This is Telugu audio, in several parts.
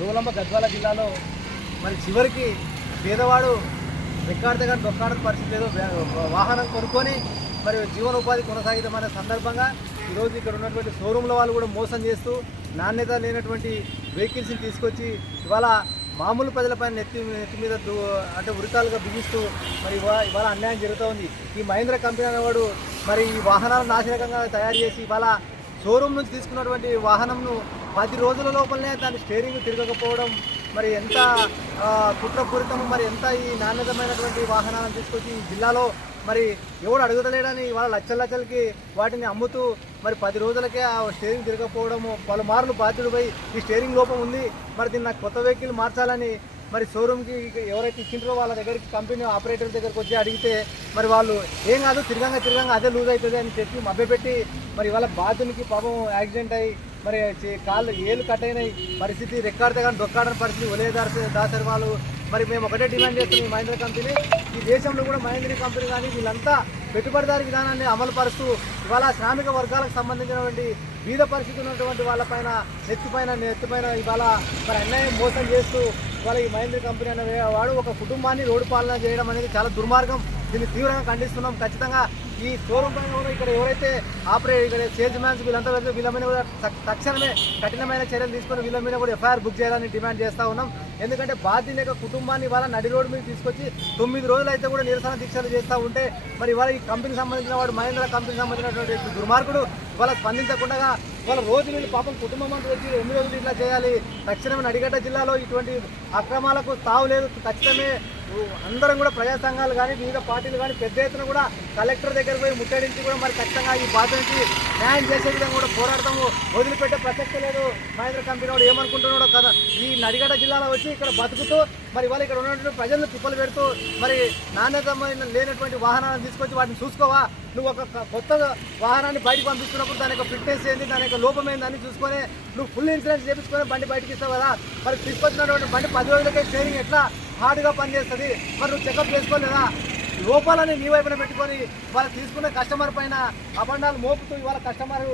జోగులాంబ గద్వాల జిల్లాలో మరి చివరికి పేదవాడు రికార్డు కానీ దొక్కాడని పరిస్థితి లేదు. వాహనం కొనుక్కొని మరి జీవనోపాధి కొనసాగితమైన సందర్భంగా ఈరోజు ఇక్కడ ఉన్నటువంటి షోరూంల వాళ్ళు కూడా మోసం చేస్తూ నాణ్యత లేనటువంటి వెహికల్స్ని తీసుకొచ్చి ఇవాళ మామూలు ప్రజలపైన నెత్తి నెత్తి మీద అంటే ఉరితాలుగా బిగిస్తూ మరి ఇవా ఇవాళ అన్యాయం జరుగుతూ ఉంది ఈ మహేంద్ర కంపెనీ అనేవాడు మరి ఈ వాహనాలను నాశనకంగా తయారు చేసి ఇవాళ షోరూమ్ నుంచి తీసుకున్నటువంటి వాహనంను పది రోజుల లోపలనే దాని స్టేరింగ్ తిరగకపోవడం మరి ఎంత కుట్రపూరితము కుట్రపూరితం మరి ఎంత ఈ నాణ్యతమైనటువంటి వాహనాలను తీసుకొచ్చి ఈ జిల్లాలో మరి ఎవడు అడుగుతలేడని వాళ్ళ లక్షల లక్షలకి వాటిని అమ్ముతూ మరి పది రోజులకే ఆ స్టేరింగ్ తిరగకపోవడము పలుమార్లు బాధ్యుడిపై ఈ స్టేరింగ్ లోపం ఉంది. మరి దీన్ని నాకు కొత్త వెహికల్ మార్చాలని మరి షోరూమ్కి ఎవరైతే ఇచ్చిండ్రో వాళ్ళ దగ్గరికి కంపెనీ ఆపరేటర్ దగ్గరికి వచ్చి అడిగితే మరి వాళ్ళు ఏం కాదు తిరగంగా తిరగంగా అదే లూజ్ అవుతుంది అని చెప్పి మభ్యపెట్టి మరి వాళ్ళ బాధునికి పాపం యాక్సిడెంట్ అయ్యి మరి చే- కాళ్ళు ఏళ్ళు కట్ అయినాయి పరిస్థితి రెక్కాడితే కానీ దొక్కాడని పరిస్థితి ఒలేదారు దాసరి వాళ్ళు. మరి మేము ఒకటే డిమాండ్ చేస్తున్నాం ఈ మహేంద్ర కంపెనీ ఈ దేశంలో కూడా మహేంద్ర కంపెనీ కానీ వీళ్ళంతా పెట్టుబడిదారి విధానాన్ని అమలు పరుస్తూ ఇవాళ శ్రామిక వర్గాలకు సంబంధించినటువంటి బీద పరిస్థితి ఉన్నటువంటి వాళ్ళపైన నెత్తిపైన నెత్తిపైన ఇవాళ మరి అన్యాయం మోసం చేస్తూ ఇవాళ ఈ మహేంద్ర కంపెనీ అనే వాడు ఒక కుటుంబాన్ని రోడ్డు పాలన చేయడం అనేది చాలా దుర్మార్గం. దీన్ని తీవ్రంగా ఖండిస్తున్నాం. ఖచ్చితంగా ఈ షోరూమ్ పైన కూడా ఇక్కడ ఎవరైతే ఆపరేట్ ఇక్కడ సేల్స్ మ్యాన్స్ వీళ్ళంతా వీళ్ళ మీద కూడా తక్షణమే కఠినమైన చర్యలు తీసుకొని వీళ్ళ మీద కూడా ఎఫ్ఐఆర్ బుక్ చేయాలని డిమాండ్ చేస్తా ఉన్నాం. ఎందుకంటే బాధ్యత యొక్క కుటుంబాన్ని ఇవాళ నడి రోడ్డు మీద తీసుకొచ్చి తొమ్మిది రోజులు అయితే కూడా నిరసన దీక్షలు చేస్తూ ఉంటే మరి ఇవాళ ఈ కంపెనీకి సంబంధించిన వాడు మహేంద్ర కంపెనీకి సంబంధించినటువంటి దుర్మార్గుడు. ఇవాళ స్పందించకుండా వాళ్ళ రోజు వీళ్ళు పాపం కుటుంబం అంతా వచ్చి ఎన్ని రోజులు ఇట్లా చేయాలి. తక్షణమే నడిగడ్డ జిల్లాలో ఇటువంటి అక్రమాలకు తావు లేదు ఖచ్చితమే అందరం కూడా ప్రజా సంఘాలు కానీ వివిధ పార్టీలు కానీ పెద్ద ఎత్తున కూడా కలెక్టర్ దగ్గర పోయి ముట్టడించి కూడా మరి ఖచ్చితంగా ఈ బాధ్యతకి న్యాయం చేసే విధంగా కూడా పోరాడతాము. వదిలిపెట్టే ప్రసక్తి లేదు. మహేంద్ర కంపెనీ వాడు ఏమనుకుంటున్నాడో కదా ఈ నడిగడ జిల్లాలో వచ్చి ఇక్కడ బతుకుతూ మరి వాళ్ళు ఇక్కడ ఉన్నటువంటి ప్రజలను తిప్పలు పెడుతూ మరి నాణ్యతమైన లేనటువంటి వాహనాలను తీసుకొచ్చి వాటిని చూసుకోవా? నువ్వు ఒక కొత్త వాహనాన్ని బయటకు పంపిస్తున్నప్పుడు దాని యొక్క ఫిట్నెస్ ఏంది? దాని యొక్క లోపం ఏంది? అని చూసుకొని నువ్వు ఫుల్ ఇన్సూరెన్స్ చేపించుకొని బండి బయటకి ఇస్తావు కదా? మరి తీసుకొచ్చినటువంటి బండి పది రోజులకే షేరింగ్ ఎట్లా? హార్డ్గా పనిచేస్తుంది. మరి నువ్వు చెకప్ చేసుకోలేదా? లోపాలని నీ వైపున పెట్టుకొని వాళ్ళు తీసుకున్న కస్టమర్ పైన అబండాలు మోపుతూ ఇవాళ కస్టమర్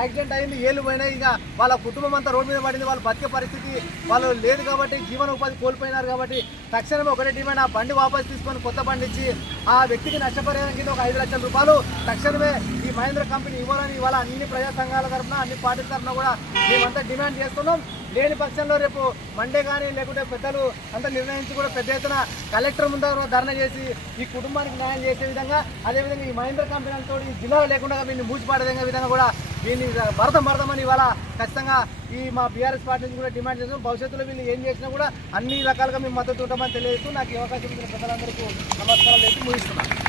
యాక్సిడెంట్ అయింది ఏళ్ళు పోయినాయి. ఇంకా వాళ్ళ కుటుంబం అంతా రోడ్డు మీద పడింది. వాళ్ళు బతికే పరిస్థితి వాళ్ళు లేదు కాబట్టి జీవన ఉపాధి కోల్పోయినారు కాబట్టి తక్షణమే ఒకటే డిమాండ్ ఆ బండి వాపసు తీసుకొని కొత్త బండి ఇచ్చి ఆ వ్యక్తికి నష్టపరిహారం కింద ఒక ఐదు లక్షల రూపాయలు తక్షణమే మహేంద్ర కంపెనీ ఇవ్వాలని ఇవాళ అన్ని ప్రజా సంఘాల తరఫున అన్ని పార్టీల తరఫున కూడా మేమంతా డిమాండ్ చేస్తున్నాం. లేని పక్షంలో రేపు మండే కానీ లేకుంటే పెద్దలు అంతా నిర్ణయించి కూడా పెద్ద ఎత్తున కలెక్టర్ ముందర ధర్నా చేసి ఈ కుటుంబానికి న్యాయం చేసే విధంగా అదేవిధంగా ఈ మహేంద్ర కంపెనీలతో ఈ జిల్లాలో లేకుండా వీళ్ళని మూచిపాడే విధంగా కూడా వీళ్ళని భరతం భరతమని ఇవాళ ఖచ్చితంగా ఈ మా బీఆర్ఎస్ పార్టీ నుంచి కూడా డిమాండ్ చేస్తాం భవిష్యత్తులో వీళ్ళు ఏం చేసినా కూడా అన్ని రకాలుగా మేము మద్దతు ఉంటామని తెలియజేస్తూ నాకు ఈ అవకాశం ఇచ్చిన ప్రజలందరికీ నమస్కారాలు చెప్పి ముగిస్తున్నాను.